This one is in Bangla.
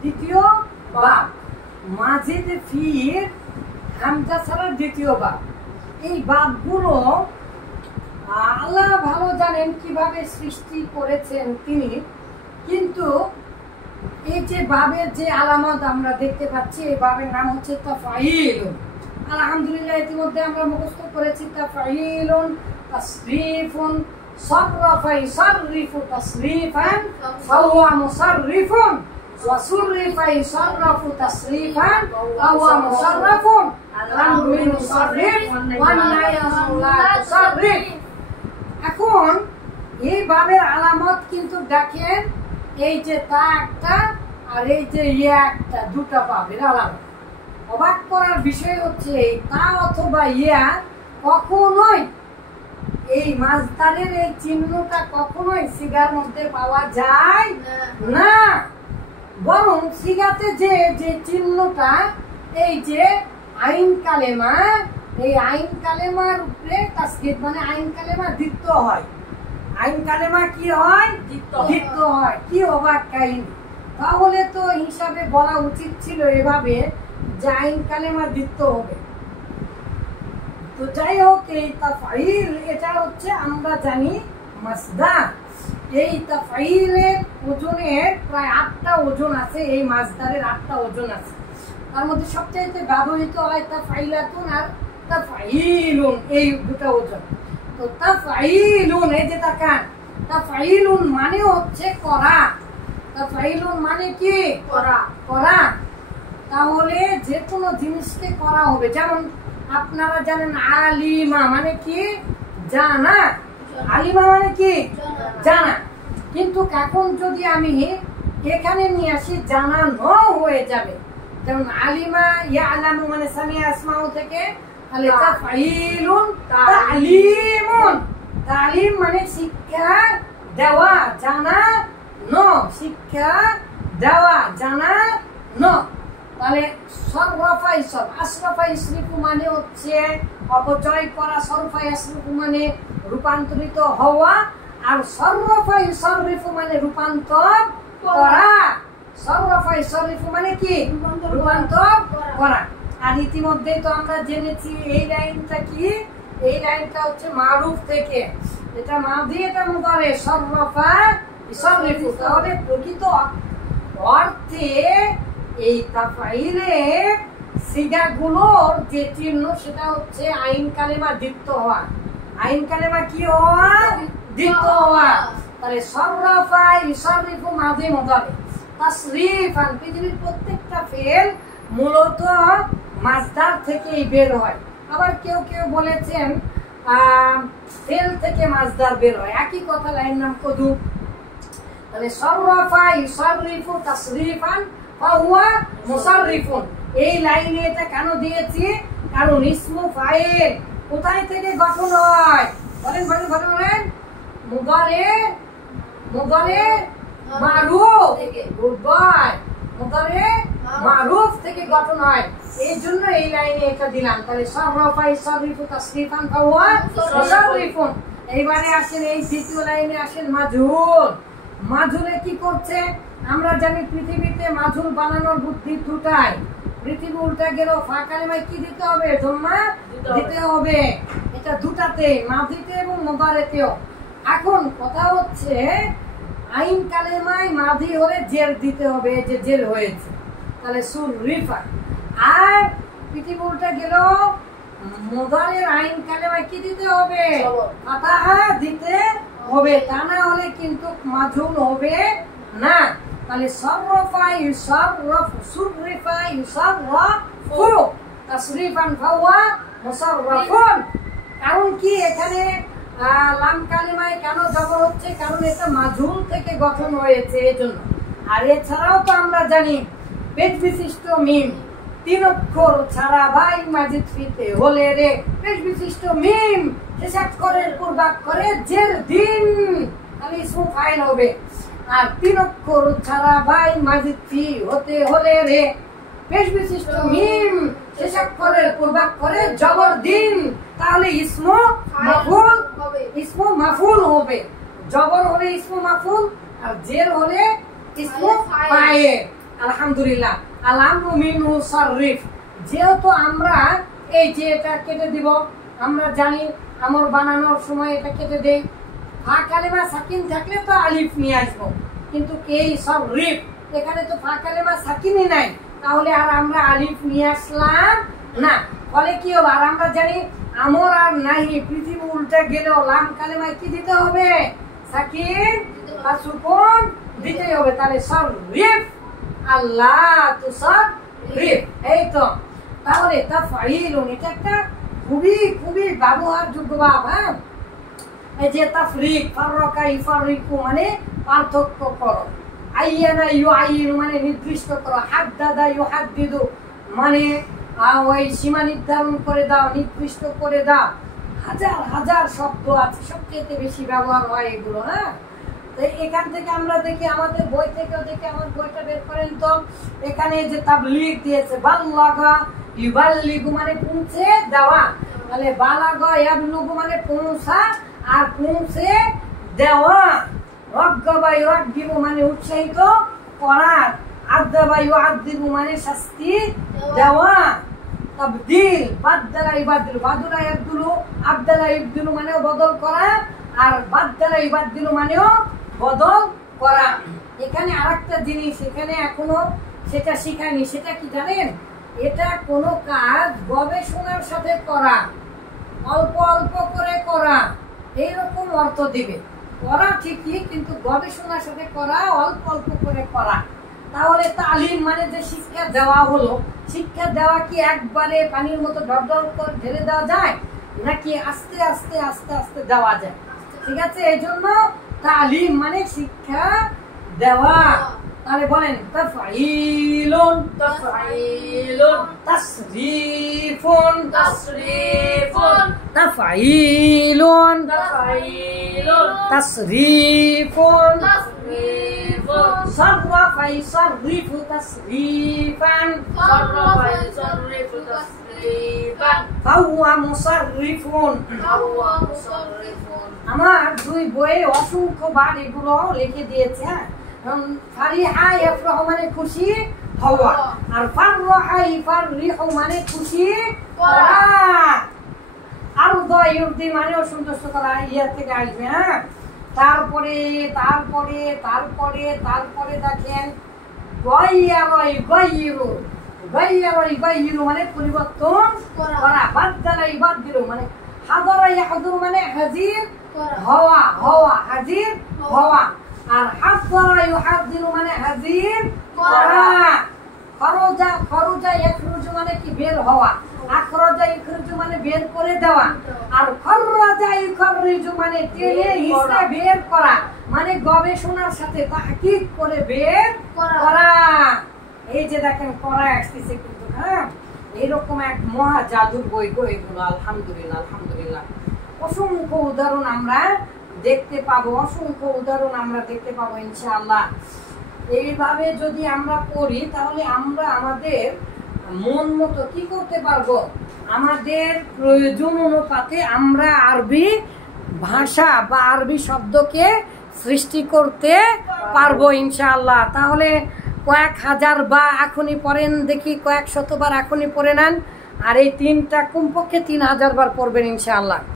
দ্বিতীয় বাব, মাঝে যে ফির হামজা ছাড়া দ্বিতীয় বাব। এই বাবগুলো আল্লাহ ভালো জানেন কিভাবে সৃষ্টি করেছেন তিনি, কিন্তু এই যে বাবের যে আলামত আমরা দেখতে পাচ্ছি, এই বাবের নাম হচ্ছে তাফাইলুন। আলহামদুলিল্লাহ ইতিমধ্যে আমরা মুখস্থ করেছি তাফাইলুন, তাসরিফুন, সাররাফা ইসাররিফু তাসরিফান ফাহুয়া মুসাররিফুন, ওয়া সুররিফা ইসাররাফু তাসরিফান ফাহুয়া মুসাররাফুন, আল-আমরু মুসাররিফ ওয়ান নাহয়ু লা তুসাররিফ। এখন এই বাবের আলামত কিন্তু দেখেন, এই যে তা একটা আর এই যে ইয়া একটা, দুটা বাবের আলামত। অবাক করার বিষয় হচ্ছে এই তা অথবা ইয়া কখনোই এই মাসদারের এই চিহ্নটা কখনোই সিগার মধ্যে পাওয়া যায় না, বরং সিগাতে যে যে চিহ্নটা, এই যে আইন কালেমা, এই আইন কালেমার উপরে তাসগীর মানে আইন কালেমা দ্বিত্ব হয়। আইন কালেমা কি হয়? দ্বিত্ব হয়। কি অবাক কাহিনী! তাহলে তো হিসাবে বলা উচিত ছিল এভাবে যে আইন কালেমা দ্বিত্ব হবে। তো যাই হোক, এই তাফাইল এটা হচ্ছে আমরা জানি মাসদার। এই তাফাইলের ওজনের প্রায় 8টা ওজন আছে, এই মাসদারের 8টা ওজন আছে। তার মধ্যে সবচাইতে ব্যবহৃত হয় তাফাইলাতুন আর তাফাইলুন, এই দুটো ওজন। তো তাফাইলুন, এই যে তাকান, তাফাইলুন মানে হচ্ছে করা। তাফাইলুন মানে কি? করা। তাহলে যে কোনো জিনিসকে করা হবে। যেমন আপনারা জানেন আলিমা মানে কি? জানা। আলিমা মানে কি? জানা। কিন্তু এখন যদি আমি এখানে নিয়ে আসি, জানানো হয়ে যাবে। যেমন আলিমা ইয়ালামু মানে সামিয়া আসমাউ থেকে, তাহলে তাফাইলুন তালিমুন। তালিম মানে শিক্ষা দেওয়া, জানা নো, শিক্ষা দেওয়া, জানা নো। তাহলে সরফা ইসর, আশরাফা ইসরিফু মানে হচ্ছে অপচয় করা, সরফা ইসরিফু মানে রূপান্তরিত হওয়া, আর সরফা ইসরিফু মানে রূপান্তর করা। সরফা ইসরিফু মানে কি? রূপান্তর করা। আর ইতিমধ্যে তো আমরা জেনেছি এই লাইনটা কি? এই লাইনটা হচ্ছে মারুফ থেকে, এটা মাদি, এটা মুদারে, সরফা ইসরিফু। তাহলে প্রকৃত অর্থে এই তাফাইলের সিগাগুলোর যে চিহ্ন সেটা হচ্ছে আইন কালেমা দ্বিত্ব হওয়া। আইন কালেমা কি হওয়া? দ্বিত্ব হওয়া। তাহলে সরফা ইসরিফু মাদি মুদারে, তাসরিফান, পৃথিবীর প্রত্যেকটা ফেল মূলত মাসদার থেকেই বের হয়। আবার কেউ কেউ বলেছেন ফেল থেকে মাসদার বের হয়, একই কথা, লাইন নাম কদু। তাহলে সরফা ইসরিফু তাসরিফান ফাহুয়া মুসাররিফুন, এই লাইনে এটা কেন দিয়েছি? কারণ ইসমু ফাইল কোথায় থেকে গঠন হয়? বলেন বলেন। মুদারে মারুফ থেকে। Good boy. মুদারে মারুফ থেকে গঠন হয়, এই জন্য এই লাইনে এটা দিলাম। তাহলে সরফা ইসরিফু তাসরিফান ফাহুয়া মুসাররিফুন। এইবারে আসেন এই দ্বিতীয় লাইনে আসেন মাজহুল। মাজহুলে কি করছে? আমরা জানি পৃথিবীতে মাজহুল বানানোর বুদ্ধি দুটাই। পৃথিবী উল্টা গেল, ফা কালেমায় কি দিতে হবে? জম্মা দিতে হবে। এটা দুটাতে, মাদিতে এবং মুদারেতেও। এখন কথা হচ্ছে আইন কালেমায় মাদি হলে জের দিতে হবে, যে জের হয়েছে, তাহলে সুররিফা। আর পৃথিবী উল্টা গেল, মুদারের আইন কালেমায় কি দিতে হবে? ফাতাহা দিতে হবে, তা না হলে কিন্তু মাজহুল হবে না। তাহলে সরফা ইউসাররাফু, সুররিফা ইউসাররাফু তাসরিফান ফাহুয়া মুসাররাফুন। কারণ কি এখানে লাম কালিমায় কেন জবর হচ্ছে? কারণ এটা মাজহুল থেকে গঠন হয়েছে, এজন্য। আর এছাড়াও তো আমরা জানি পেশ বিশিষ্ট মিম 3 অক্ষর ছাড়া ভাই মাজিদ ফিতে হলে রে, পেশ বিশিষ্ট মিম শেষাক্ষরের পূর্বাক্ষরে জের দিন, তাহলে ইসমু ফাইল হবে। আর 3 অক্ষর ছাড়া ভাই মাজিদ ফি হতে হলে রে, পেশ বিশিষ্ট মিম শেষাক্ষরের পূর্বাক্ষরে জবর দিন, তাহলে ইসমু মাফুল হবে। জবর হলে ইসমু মাফুল, আর জের হলে ইসমু ফাইল। আলহামদুলিল্লাহ। আল আমরু মিনহু সাররিফ, যেহেতু আমরা এই যে এটা কেটে দিব, আমরা জানি আমর বানানোর সময় এটা কেটে দেই, ফা কালেমা সাকিন থাকলে তো আলিফ নিয়ে আসবো, কিন্তু এই সাররিফ এখানে তো ফা কালেমা সাকিনই নাই, তাহলে আর আমরা আলিফ নিয়ে আসলাম না। ফলে কি হলো, আর আমরা জানি আমর আর নাহি পৃথিবী উল্টে গেলেও লাম কালেমায় কি দিতে হবে, সাকিন আর সুকুন দিতেই হবে। তাহলে সাররিফ আল্লাহ তুসাররিফ, এই তো। তাহলে তাফঈলুন এটা একটা খুবই খুবই ব্যবহারযোগ্য ভাব। হ্যাঁ, এই যে তাফরিক, ফাররাকা ইফারিকু মানে পার্থক্য করো, আইয়ানা ইউআইনু মানে নির্দিষ্ট করো, হাদ্দাদা ইউহাদ্দিদু মানে ওই সীমা নির্ধারণ করে দাও, নির্দিষ্ট করে দাও। হাজার হাজার শব্দ আছে, সবচেয়ে বেশি ব্যবহার হয় এগুলো। হ্যাঁ, তো এখান থেকে আমরা দেখি, আমাদের বই থেকেও দেখি, আমার বইটা বের করেন তো, এখানে যে তাবলীগ দিয়েছে, বাল্লাগা ইউবাল্লিগু মানে পৌঁছে দেওয়া, তাহলে বালাগা ইয়াবলুগু মানে পৌঁছা আর পৌঁছে দেওয়া, রগ্গাবা ইউরাগ্গিবু মানে উৎসাহিত করা, আদাবা ইউআদ্দিবু মানে শাস্তি দেওয়া, তাবদীল বাদদালা ইবাদদিলু, বাদলা ইয়াবদুলু আবদালা ইবদুলু মানে বদল করা, আর বাদদালা ইবাদদিলু মানেও বদল করা। এখানে আরেকটা জিনিস এখানে এখনো সেটা শিখায়নি, সেটা কি জানেন, এটা কোনো কাজ গবেষণার সাথে করা, অল্প অল্প করে করা, এইরকম অর্থ দিবে। করা ঠিকই, কিন্তু গবেষণার সাথে করা, অল্প অল্প করে করা। তাহলে তালিম মানে যে শিক্ষা দেওয়া হলো, শিক্ষা দেওয়া কি একবারে পানির মতো ঢড়ঢড় করে ঢেলে দেওয়া যায়, নাকি আস্তে আস্তে আস্তে আস্তে দেওয়া যায়? ঠিক আছে, এই জন্য তালিম মানে শিক্ষা দেওয়া। তাহলে বলেন তাফঈলুন, তাফঈলুন, তাসরিফুন, তাসরিফুন, তাফঈলুন, তাফঈলুন, তাসরিফুন, তাসরিফুন, সাররাফা ইসাররিফু তাসরিফান, সাররাফা ইসাররিফু তাসরিফান, ফাহুয়া মুসাররিফুন, ফাহুয়া মুসাররিফুন। আমার দুই বইয়ে অসংখ্যবার এগুলো লিখে দিয়েছে। হ্যাঁ, ফারিহা ইয়াফরাহু মানে খুশি হওয়া, আর ফাররাহা ইফাররিহু মানে খুশি করা, আরদা ইউরদি মানে সন্তুষ্ট করা, ইয়া থেকে আসবে। হ্যাঁ, তারপরে তারপরে তারপরে তারপরে দেখেন গায়্যারা ইউগায়্যিরু, গায়্যারা ইউগায়্যিরু মানে পরিবর্তন করা, বাদদালা ইবাদদিলু মানে হাদারা ইয়াহদুরু মানে হাজির হওয়া, হওয়া হাজির হওয়া, আর হাযযারা ইউহাযযিরু মানে হাজির করা, খরজা খরজা ইয়াখরুজু মানে কি বের হওয়া, আখরাজা ইখরুজু মানে বের করে দেওয়া, আর খররাজা ইখররিজু মানে টেনে হিসা বের করা, মানে গবেষণার সাথে তাহকিক করে বের করা। এই যে দেখেন করা আসছে কিন্তু। হ্যাঁ, এরকম এক মহা জাদুর বই গো এগুলো। আলহামদুলিল্লাহ, আলহামদুলিল্লাহ। অসংখ্য উদাহরণ আমরা দেখতে পাবো, অসংখ্য উদাহরণ আমরা দেখতে পাবো ইনশাআল্লাহ। এইভাবে যদি আমরা পড়ি, তাহলে আমরা আমাদের মন মতো কি করতে পারবো, আমাদের প্রয়োজন অনুপাতে আমরা আরবি ভাষা বা আরবি শব্দকে সৃষ্টি করতে পারবো ইনশাআল্লাহ। তাহলে কয়েক হাজার বা এখনই পড়েন, দেখি কয়েক শতবার এখনই পড়ে নেন, আর এই তিনটা কমপক্ষে 3000 বার পড়বেন ইনশাআল্লাহ।